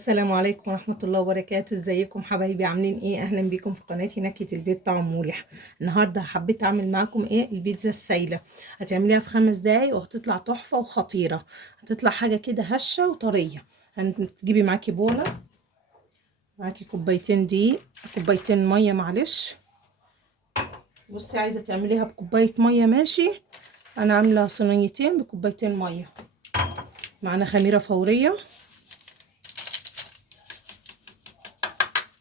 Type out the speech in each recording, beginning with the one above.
السلام عليكم ورحمة الله وبركاته. ازيكم حبايبي؟ عاملين ايه؟ اهلا بيكم في قناتي نكهة البيت طعم مريح. النهارده حبيت اعمل معاكم البيتزا السايلة. هتعمليها في 5 دقايق وهتطلع تحفة وخطيرة. هتطلع حاجة كده هشة وطرية. هتجيبي معاكي بولة، معاكي كوبايتين دقيق، كوبايتين مية معلش. بصي، عايزة تعمليها بكوباية مية ماشي، انا عاملة صينيتين بكوبايتين مية. معانا خميرة فورية،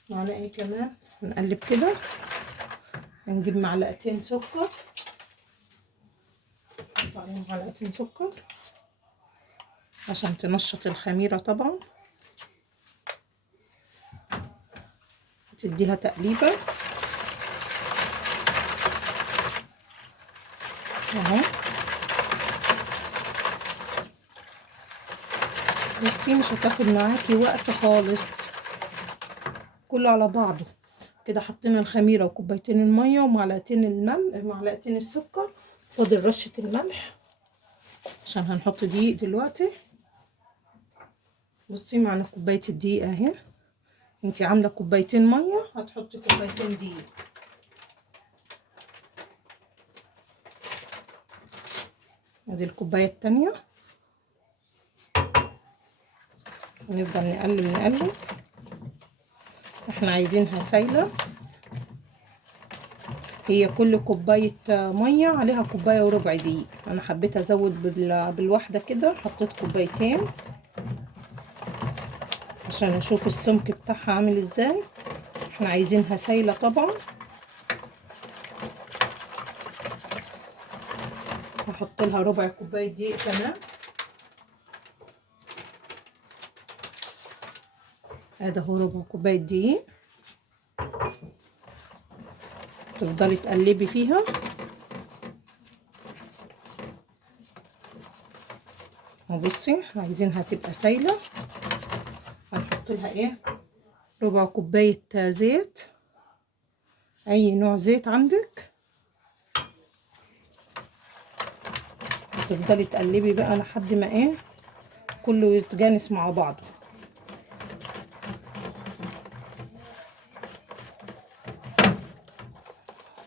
معانا ايه كمان، هنقلب كده. هنجيب معلقتين سكر، نحط عليهم معلقتين سكر عشان تنشط الخميرة طبعا، تديها تقليبة اهو. بصي، مش هتاخد معاكي وقت خالص، كله على بعضه كده. حطينا الخميرة وكوبايتين المية ومعلقتين الملح، معلقتين السكر، فاضل رشة الملح عشان هنحط دقيق دلوقتي. بصي، معنا كوباية الدقيق اهي. انتي عاملة كوبايتين مية، هتحطي كوبايتين دقيق. ادي الكوباية التانية، ونفضل نقلب. احنا عايزينها سايلة، هي كل كوباية مية عليها كوباية وربع دقيق. انا حبيت ازود بالواحدة كده، حطيت كوبايتين عشان اشوف السمك بتاعها عامل ازاي. احنا عايزينها سايلة طبعا. هحط لها ربع كوباية دقيق كمان. ادي اهو ربع كوباية دقيق. تفضلي تقلبي فيها. وبصي، عايزينها تبقى سايلة. هنحط لها ربع كوباية زيت، اي نوع زيت عندك. تفضلي تقلبي بقى لحد ما كله يتجانس مع بعضه.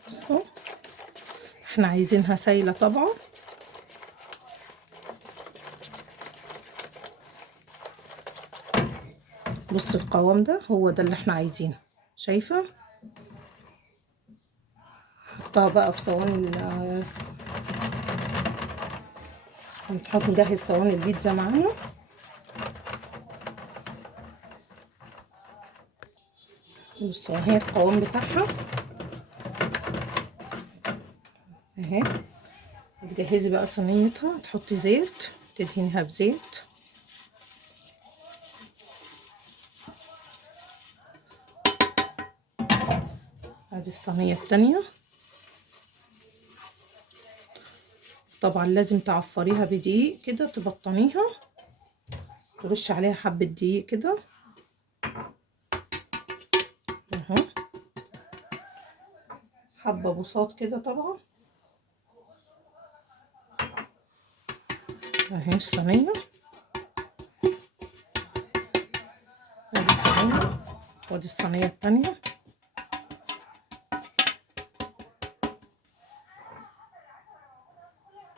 بصوا، احنا عايزينها سايلة طبعا. بص، القوام ده هو ده اللي احنا عايزينه، شايفة؟ حطها بقى في صواني هنحط نجهز صواني البيتزا معانا. بصوا اهي القوام بتاعها اهي. هتجهزي بقى صينيتها، تحطي زيت، تدهنيها بزيت. ادي الصينية التانية. طبعا لازم تعفريها بدقيق كده، تبطنيها، ترشي عليها حبة دقيق كده اهو، حبة بساط كده طبعا. اهي الصينية، ادي صينية، وادي الصينية التانية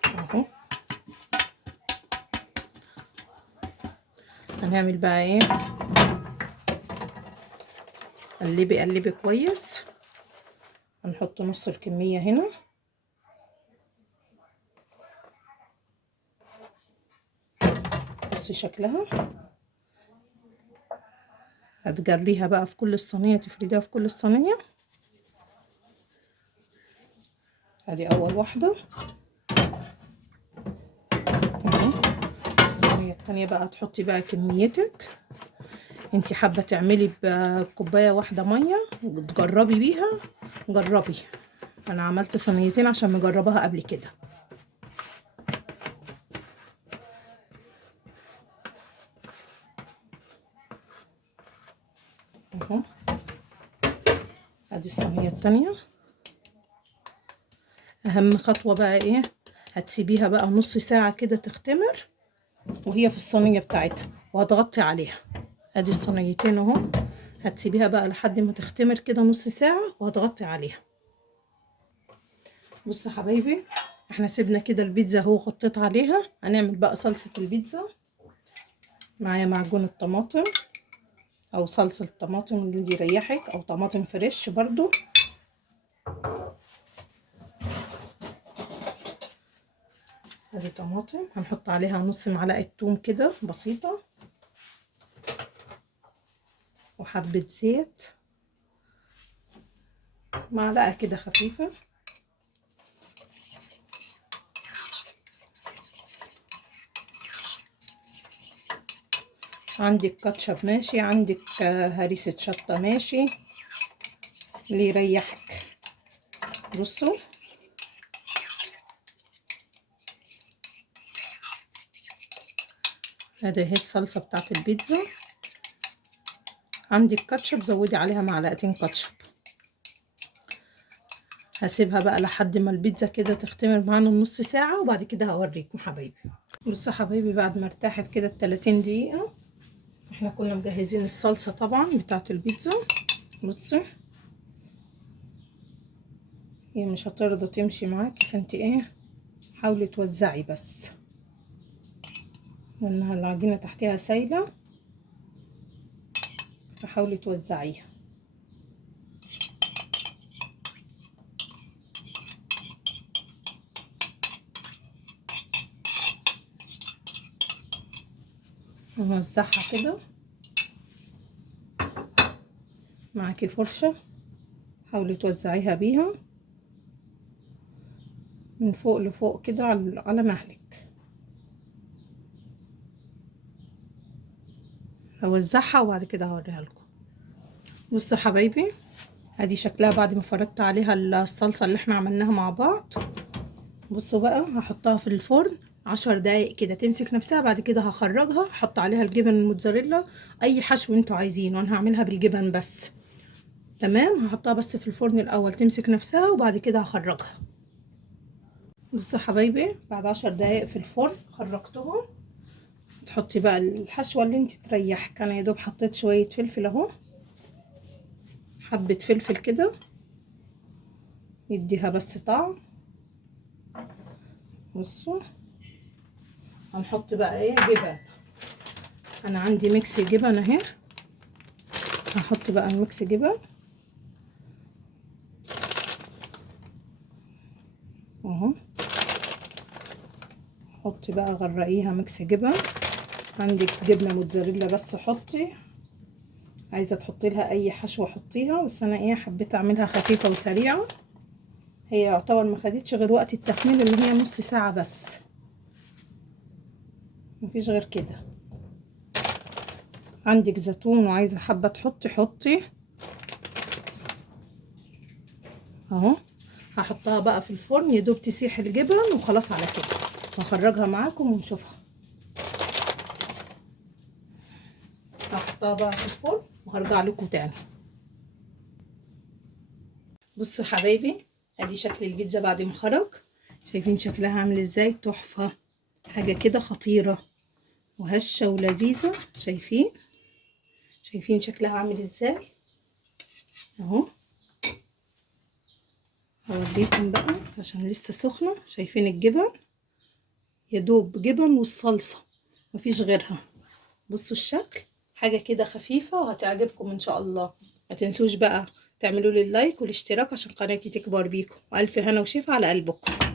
اهو. هنعمل بقى قلبي قلبي كويس. هنحط نص الكمية هنا. بصي شكلها، هتجريها بقى في كل الصينية، تفرديها في كل الصينية. ادي اول واحدة اهو. الصينية التانية بقى تحطي بقى كميتك. انتي حابة تعملي بكوباية واحدة مية تجربي بيها، جربي. انا عملت صينيتين عشان مجربها قبل كده اهو. ادي الصينية التانية. اهم خطوة بقى هتسيبيها بقى نص ساعة كده تختمر وهي في الصينية بتاعتها، وهتغطي عليها. ادي الصينيتين اهو. هتسيبيها بقى لحد ما تختمر كده نص ساعة وهتغطي عليها. بصوا يا حبايبي، احنا سيبنا كده البيتزا اهو، غطيت عليها. هنعمل بقى صلصة البيتزا. معايا معجون الطماطم او صلصة الطماطم اللي يريحك، او طماطم فريش برضو. ادي طماطم هنحط عليها نص معلقة توم كده بسيطة، وحبة زيت، معلقة كده خفيفة. عندك كاتشب ماشي، عندك هريسة شطة ماشي، اللي يريحك. بصوا ادي اهي الصلصة بتاعت البيتزا. عندك كاتشب زودي عليها معلقتين كاتشب. هسيبها بقى لحد ما البيتزا كده تختمر معانا نص ساعة، وبعد كده هوريكم حبايبي. بصوا حبايبي، بعد ما ارتاحت كده 30 دقيقة، احنا كنا مجهزين الصلصة طبعا بتاعت البيتزا. بصوا هي مش هترضى تمشي معاكي، فانت ايه، حاولي توزعي بس، لانها العجينة تحتها سايلة، فحاولي توزعيها. نوزعها كده. معاكي فرشة، حاولي توزعيها بيها من فوق لفوق كده على مهلك. هوزعها وبعد كده هوريها لكم. بصوا حبايبي، ادي شكلها بعد ما فردت عليها الصلصة اللي احنا عملناها مع بعض. بصوا بقى، هحطها في الفرن 10 دقايق كده تمسك نفسها. بعد كده هخرجها، احط عليها الجبن الموتزاريلا، اي حشو انتوا عايزينه، وانا هعملها بالجبن بس. تمام، هحطها بس في الفرن الاول تمسك نفسها، وبعد كده هخرجها. بصوا حبايبي، بعد 10 دقايق في الفرن خرجتهم. تحطي بقى الحشوة اللي انت تريحك. انا يا دوب حطيت شوية فلفل اهو، حبة فلفل كده يديها بس طعم. بصوا هنحط بقى ايه، جبن. انا عندي ميكس جبن اهي، هحط بقى الميكس جبن اهو. حطي بقى، غرقيها ميكس جبن. عندك جبنه موتزاريلا بس حطي، عايزه تحطي لها اي حشوه حطيها، بس انا ايه، حبيت اعملها خفيفه وسريعه. هي يعتبر ما خدتش غير وقت التخمير اللي هي نص ساعه بس، مفيش غير كده. عندك زيتون وعايزه حبه تحطي حطي اهو. هحطها بقى في الفرن يدوب تسيح الجبن، وخلاص على كده هخرجها معاكم ونشوفها. هحطها بقى في الفرن وهرجع لكم تاني. بصوا حبايبي، ادي شكل البيتزا بعد ما خرج. شايفين شكلها عامل ازاي؟ تحفة، حاجة كده خطيرة وهشة ولذيذة. شايفين شكلها عامل ازاي اهو. هوريكم بقى عشان لسه سخنة. شايفين الجبن؟ يدوب جبن والصلصة، مفيش غيرها. بصوا الشكل، حاجة كده خفيفة وهتعجبكم ان شاء الله. ما تنسوش بقى تعملوا لي اللايك والاشتراك عشان قناتي تكبر بيكم، والف هنا وشفا على قلبكم.